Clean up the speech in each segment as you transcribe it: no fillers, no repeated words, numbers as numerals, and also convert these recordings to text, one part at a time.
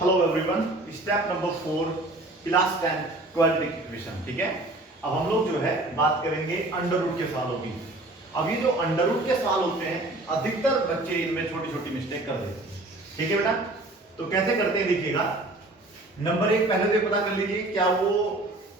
Hello everyone, step number 4 class 10 quadratic equation. ठीक है, अब हम लोग जो है बात करेंगे अंडर रूट के सवालों की। अब ये जो अंडर रूट के सवाल होते हैं, अधिकतर बच्चे इनमें छोटी छोटी मिस्टेक कर देते हैं। ठीक है बेटा, तो कैसे करते हैं देखिएगा। नंबर 1 पहले तो पता कर लीजिए क्या वो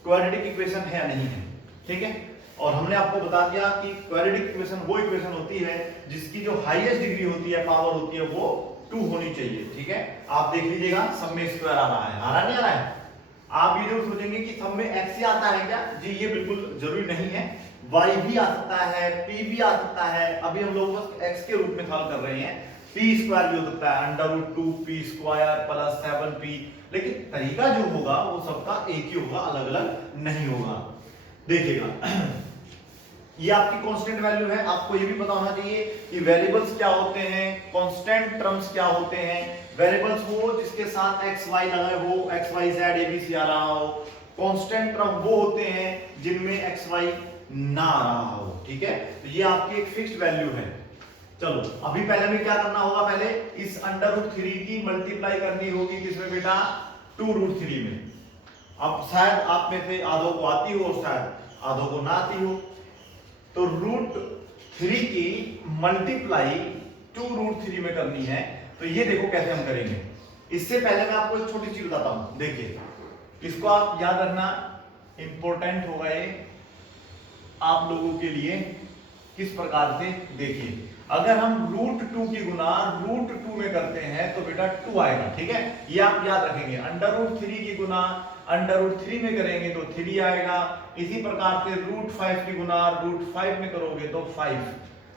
क्वाड्रेटिक इक्वेशन है या नहीं है। ठीक है, और हमने आपको बता दिया कि क्वाड्रेटिक इक्वेशन वो इक्वेशन होती है जिसकी जो हाईएस्ट डिग्री होती है, पावर होती है, वो 2 होनी चाहिए। ठीक है, आप देख लीजिएगा सब में स्क्वायर आ रहा है, आ रहा नहीं आ रहा है। आप ये जरूर सोचेंगे कि सब में x ही आता है क्या? जी ये बिल्कुल जरूरी नहीं है, y भी आ सकता है, p भी आ सकता है। अभी हम लोग बस x के रूप में सॉल्व कर रहे हैं। p स्क्वायर भी हो सकता है, √2p स्क्वायर प्लस 7p। लेकिन तरीका जो होगा वो सबका एक ही होगा, अलग अलग नहीं होगा। देखिएगा ये आपकी कांस्टेंट वैल्यू है। आपको ये भी पता होना चाहिए कि वेरिएबल्स क्या होते हैं, कांस्टेंट टर्म्स क्या होते हैं। वेरिएबल्स वो जिसके साथ एक्स वाई लगे हो, एक्स वाई जेड एबीसी आ रहा हो। कांस्टेंट टर्म वो होते हैं जिनमें एक्स वाई ना आ रहा हो। ठीक है, तो ये आपकी एक फिक्स्ड वैल्यू है। चलो अभी पहले में क्या करना होगा, पहले इस √3 की मल्टीप्लाई करनी होगी किसमें बेटा? 2√3 में। अब शायद आप में से आधों को आती हो, शायद आधों को ना आती हो। तो √3 की मल्टीप्लाई 2√3 में करनी है। तो ये देखो कैसे हम करेंगे। इससे पहले मैं आपको एक छोटी चीज बताता हूं। देखिए इसको आप याद रखना, इंपॉर्टेंट होगा ये आप लोगों के लिए। किस प्रकार से, देखिए अगर हम √2 की गुना √2 में करते हैं तो बेटा 2 आएगा। ठीक है, ये आप याद रखेंगे। √3 की गुना √3 में करेंगे तो 3 आएगा। इसी प्रकार से √5 की गुना √5 में करोगे तो 5।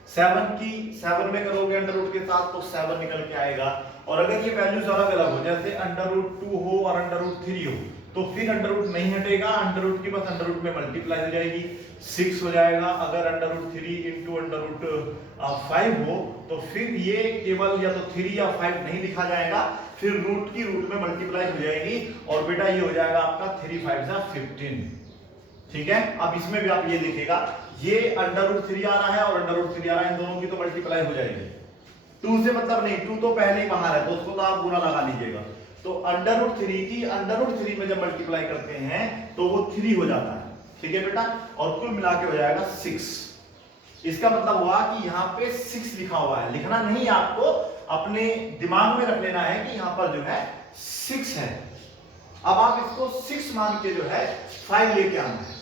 7 की 7 में करोगे अंडर के साथ तो 7 निकल के आएगा। और अगर ये वैल्यूज अलग अलग हो, जैसे √2 हो और √3 हो, तो फिर अंडर नहीं हटेगा, अंडर की बस अंडर में मल्टीप्लाई हो जाएगी, 6 हो जाएगा। अगर √3 इंटू √5 हो तो फिर ये केवल या तो 3 या 5 नहीं लिखा जाएगा, फिर रूट की रूट में मल्टीप्लाई हो जाएगी और बेटा ये हो जाएगा आपका 3 5 जा 15। ठीक है, अब इसमें भी आप ये देखिएगा, ये √3 आ रहा है और √3 आ रहा है, इन दोनों की तो मल्टीप्लाई हो जाएगी। 2 से मतलब नहीं, 2 तो पहले ही बाहर है तो उसको तो आप गुना लगा लीजिएगा। तो √3 की √3 में जब मल्टीप्लाई करते हैं तो वो 3 हो जाता है। ठीक है बेटा, और कुल मिला के हो जाएगा 6। इसका मतलब हुआ कि यहाँ पे 6 लिखा हुआ है, लिखना नहीं, आपको अपने दिमाग में रख लेना है कि यहाँ पर जो है 6 है। अब आप इसको 6 मान के जो है 5 लेके आना है।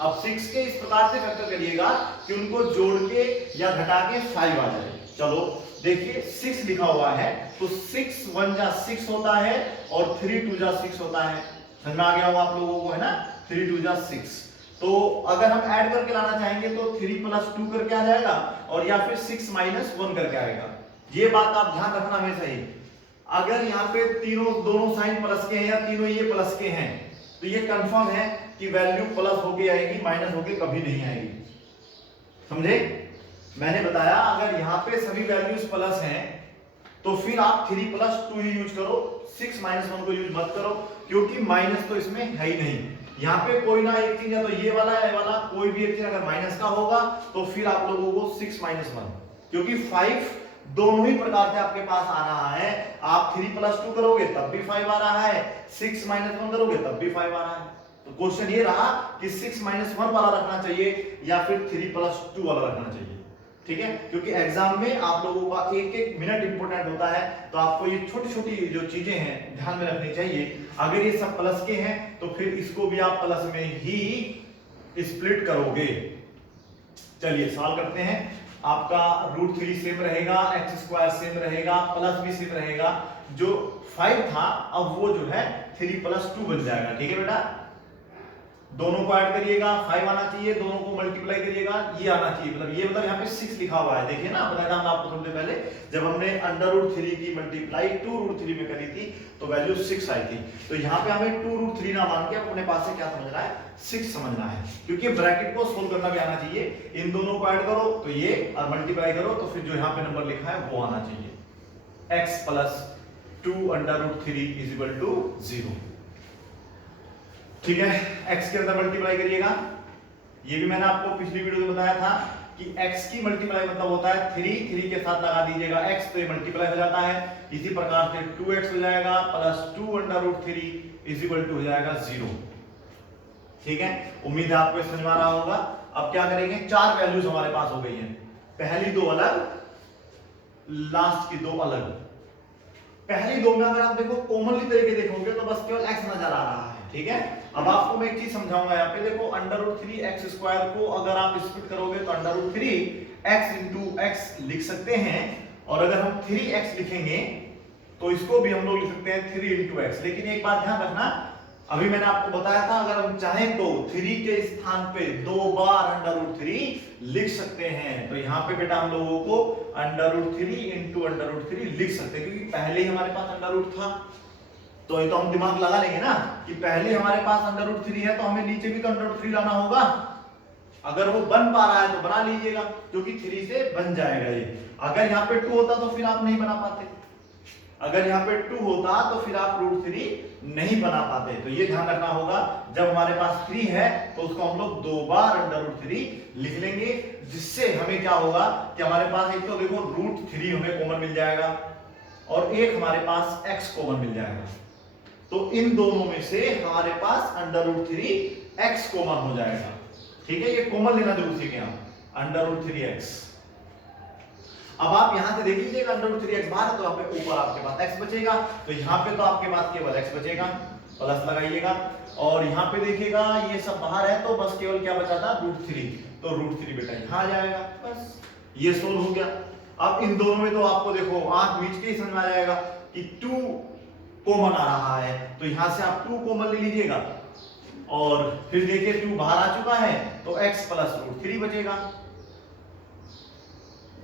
अब 6 के इस प्रकार से फैक्टर करिएगा कि उनको जोड़ के या घटा के 5 आ जाए। चलो देखिए 6 लिखा हुआ है तो 6 1 जा 6 होता है और 3 2 जा 6 होता है। समझ में आ गया होगा आप लोगों को, है ना? 3 2 जा 6। तो अगर हम ऐड करके लाना चाहेंगे तो 3 + 2 करके आ जाएगा और या फिर 6 - 1 करके आएगा। ये बात आप ध्यान रखना हमेशा ही। अगर यहाँ पे दोनों साइन प्लस के हैं या तीनों ये प्लस के हैं तो ये कंफर्म है कि वैल्यू प्लस होके आएगी, माइनस होके कभी नहीं आएगी। समझे? मैंने बताया अगर यहाँ पे सभी वैल्यूज प्लस हैं तो फिर आप 3 + 2 ही यूज करो, 6 - 1 को यूज मत करो, क्योंकि माइनस तो इसमें है ही नहीं। यहाँ पे कोई ना एक चीज, या तो ये वाला या वाला, कोई भी एक चीज अगर माइनस का होगा तो फिर आप लोगों को 6 - 1, क्योंकि 5 दोनों ही प्रकार से आपके पास आ रहा है। आप 3 + 2 करोगे तब भी 5 आ रहा है, 6 - 1 करोगे तब भी 5 आ रहा है। तो क्वेश्चन ये रहा कि 6 - 1 वाला रखना चाहिए या फिर 3 + 2 वाला रखना चाहिए। ठीक है, क्योंकि एग्जाम में आप लोगों का एक एक मिनट इंपॉर्टेंट होता है, तो आपको ये छोटी छोटी जो चीजें हैं ध्यान में रखनी चाहिए। अगर ये सब प्लस के हैं तो फिर इसको भी आप प्लस में ही स्प्लिट करोगे। चलिए सॉल्व करते हैं। आपका √3 सेम रहेगा, x² सेम रहेगा, प्लस भी सेम रहेगा। जो 5 था अब वो जो है 3 + 2 बन जाएगा। ठीक है बेटा, दोनों को ऐड करिएगा, 5 आना चाहिए, दोनों को मल्टीप्लाई करिएगा, ये आना चाहिए। मतलब ये मतलब यहाँ पे 6 लिखा हुआ है। देखिए ना, बताया था मैं आपको थोड़ी देर पहले, जब हमने √3 की मल्टीप्लाई 2√3 में करी थी तो वैल्यू 6 आई थी। तो यहाँ पे हमें 2√3 ना मान के अपने पास से क्या समझना है, 6 समझना है, क्योंकि ब्रैकेट को सोल्व करना भी आना चाहिए। इन दोनों को ऐड करो तो ये, और मल्टीप्लाई करो तो फिर जो यहाँ पे नंबर लिखा है वो आना चाहिए। x + 2 √3 = 0। ठीक है, x के अंदर मल्टीप्लाई करिएगा। ये भी मैंने आपको पिछली वीडियो में बताया था कि x की मल्टीप्लाई मतलब होता है 3 के साथ लगा दीजिएगा x, तो ये मल्टीप्लाई हो जाता है। इसी प्रकार से 2x हो जाएगा प्लस 2√3 इज इक्वल टू हो जाएगा 0। ठीक है, उम्मीद है आपको समझ में आ रहा होगा। अब क्या करेंगे, 4 वैल्यूज हमारे पास हो गई हैं, पहली दो अलग, लास्ट की दो अलग। पहली दो में अगर आप देखो कॉमनली तरीके देखोगे तो बस केवल x नजर आ रहा है। ठीक है, अब आपको मैं एक चीज समझाऊंगा यहाँ पे, देखो √3x² को अगर आप स्प्लिट करोगे तो √3x इंटू x लिख सकते हैं, और अगर हम 3x लिखेंगे तो इसको भी हम लोग लिख सकते हैं 3 इंटू x। लेकिन एक बात ध्यान रखना, अभी मैंने आपको बताया था अगर हम चाहें तो 3 के स्थान पे 2 बार √3 लिख सकते हैं। तो यहाँ पे बेटा हम लोगों को √3 इंटू √3 लिख सकते हैं, क्योंकि पहले ही हमारे पास अंडर था। तो ये तो हम दिमाग लगा लेंगे ना कि पहले हमारे पास √3 है तो हमें नीचे भी तो √3 लाना होगा। अगर वो बन पा रहा है तो बना लीजिएगा, क्योंकि 3 से बन जाएगा ये। अगर यहाँ पे 2 होता तो फिर आप नहीं बना पाते, अगर यहाँ पे 2 होता तो फिर आप √3 नहीं बना पाते। तो ये ध्यान रखना होगा, जब हमारे पास 3 है तो उसको हम लोग 2 बार √3 लिख लेंगे, जिससे हमें क्या होगा कि हमारे पास एक तो देखो √3 हमें कॉमन मिल जाएगा और एक हमारे पास x कॉमन मिल जाएगा। तो इन दोनों में से हमारे पास √3x कॉमन हो जाएगा। ठीक है, ये कॉमन लेना जरूर सीखें आप, √3x। अब आप यहां से देख लीजिएगा √3x बाहर है तो यहाँ पे ऊपर आपके पास x बचेगा, तो यहाँ पे तो आपके पास केवल x बचेगा, प्लस लगाइएगा। और यहाँ पे देखिएगा ये सब बाहर है तो बस केवल क्या बचा था √3, तो √3 बेटा यहाँ आ जाएगा, बस ये सोल्व हो गया। अब इन दोनों में तो आपको देखो आंख मीच के ही समझ में आ जाएगा कि 2 कॉमन आ रहा है, तो यहां से आप 2 कॉमन ले लीजिएगा और फिर देखिए 2 बाहर आ चुका है तो x प्लस √3 बचेगा।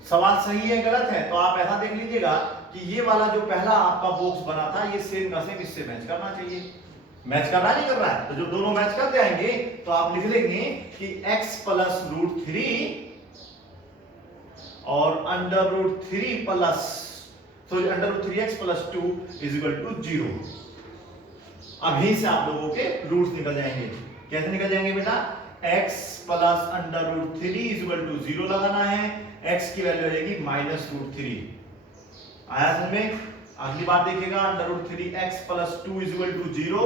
सवाल सही है गलत है तो आप ऐसा देख लीजिएगा कि ये वाला जो पहला आपका बॉक्स बना था ये सेम का सेम इससे मैच करना चाहिए। मैच करना नहीं कर रहा है तो जो दोनों मैच कर जाएंगे तो आप लिख लेंगे कि x प्लस √3 और √3 plus √3x plus 2 is equal to 0। अभी से आप लोगों के रूट्स निकल जाएंगे। कैसे निकल जाएंगे बेटा, x plus √3 is equal to 0 लगाना है, x की वैल्यू आ जाएगी -√3। आया समझ में? अगली बार देखिएगा √3x plus 2 is equal to 0,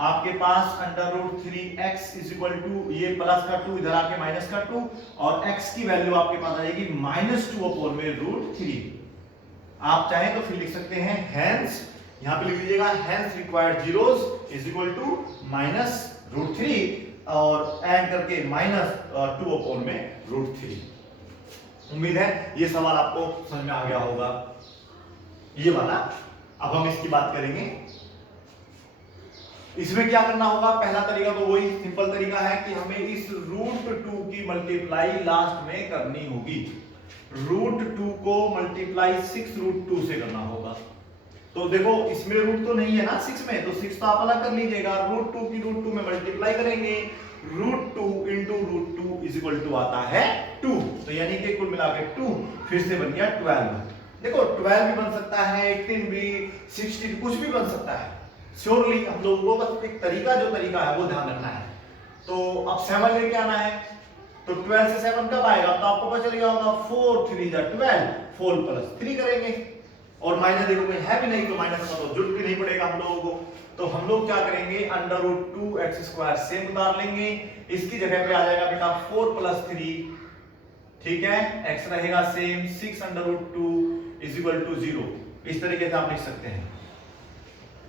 आपके पास √3x इज इक्वल टू ये प्लस का 2 इधर आके माइनस का 2 और x की वैल्यू आपके पास आ जाएगी -2/√3। आप चाहें तो फिर लिख सकते हैं हेंस, यहां पे लिख लीजिएगा hence required zeros is equal to -√3 और ऐड करके -2/√3। उम्मीद है ये सवाल आपको समझ में आ गया होगा, ये वाला। अब हम इसकी बात करेंगे, इसमें क्या करना होगा। पहला तरीका तो वही सिंपल तरीका है कि हमें इस √2 की मल्टीप्लाई लास्ट में करनी होगी। √2 को मल्टीप्लाई 6√2 से करना होगा। तो देखो इसमें रूट तो नहीं है ना 6 में, तो 6 तो आप अलग कर लीजिएगा, √2 की √2 में मल्टीप्लाई करेंगे, √2 इंटू √2 इज इक्वल टू आता है 2, तो यानी कि कुल मिला के 2 फिर से बन गया 12। देखो 12 भी बन सकता है, 18 भी, 60 कुछ भी बन सकता है। श्योरली हम लोगों को बस एक तरीका जो तरीका है वो ध्यान रखना है। तो अब 7 लेके आना है, तो 12 से 7 कब आएगा, तो आपको पता चल गया होगा 4 3 12, 4 प्लस 3 करेंगे और माइनस देखो कोई है भी नहीं तो माइनस का तो जरूरत भी नहीं पड़ेगा हम लोगों को। तो हम लोग क्या करेंगे √2x² सेम उतार लेंगे, इसकी जगह पे आ जाएगा बेटा 4 प्लस 3, ठीक है, x रहेगा सेम 6√2 इज इक्वल टू 0। इस तरीके से आप लिख सकते हैं।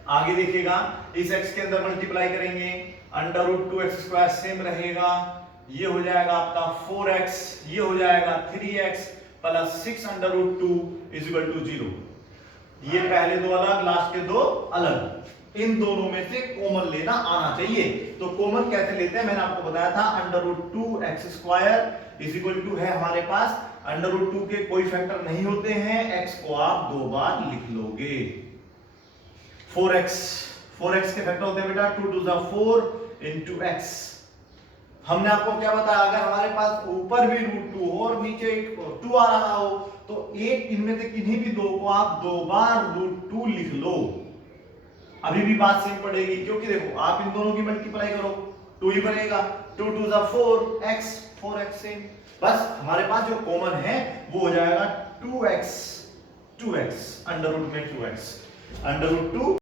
आगे देखिएगा इस x के अंदर मल्टीप्लाई करेंगे, √2x² सेम रहेगा, ये हो जाएगा आपका 4x, ये हो जाएगा 3x plus 6√2 is equal to 0। ये पहले दो अलग, लास्ट के दो अलग, इन दोनों में से कॉमन लेना आना चाहिए। तो कॉमन कैसे लेते हैं मैंने आपको बताया था, √2x² इज इक्वल टू है हमारे पास √2 के कोई फैक्टर नहीं होते हैं, x को आप 2 बार लिख लोगे। 4x के फैक्टर होते हैं बेटा 2 to the 4 into x। हमने आपको क्या बताया, अगर हमारे पास ऊपर भी √2 हो और नीचे 2 आ रहा हो तो एक इनमें से किन्हीं भी दो को आप 2 बार √2 लिख लो, अभी भी बात सेम पड़ेगी। क्योंकि देखो आप इन दोनों की मल्टीप्लाई करो 2 ही बनेगा, 2 to the 4x 4x से बस हमारे पास जो कॉमन है वो हो जाएगा 2x अंडर रूट में 2x अंडर रूट 2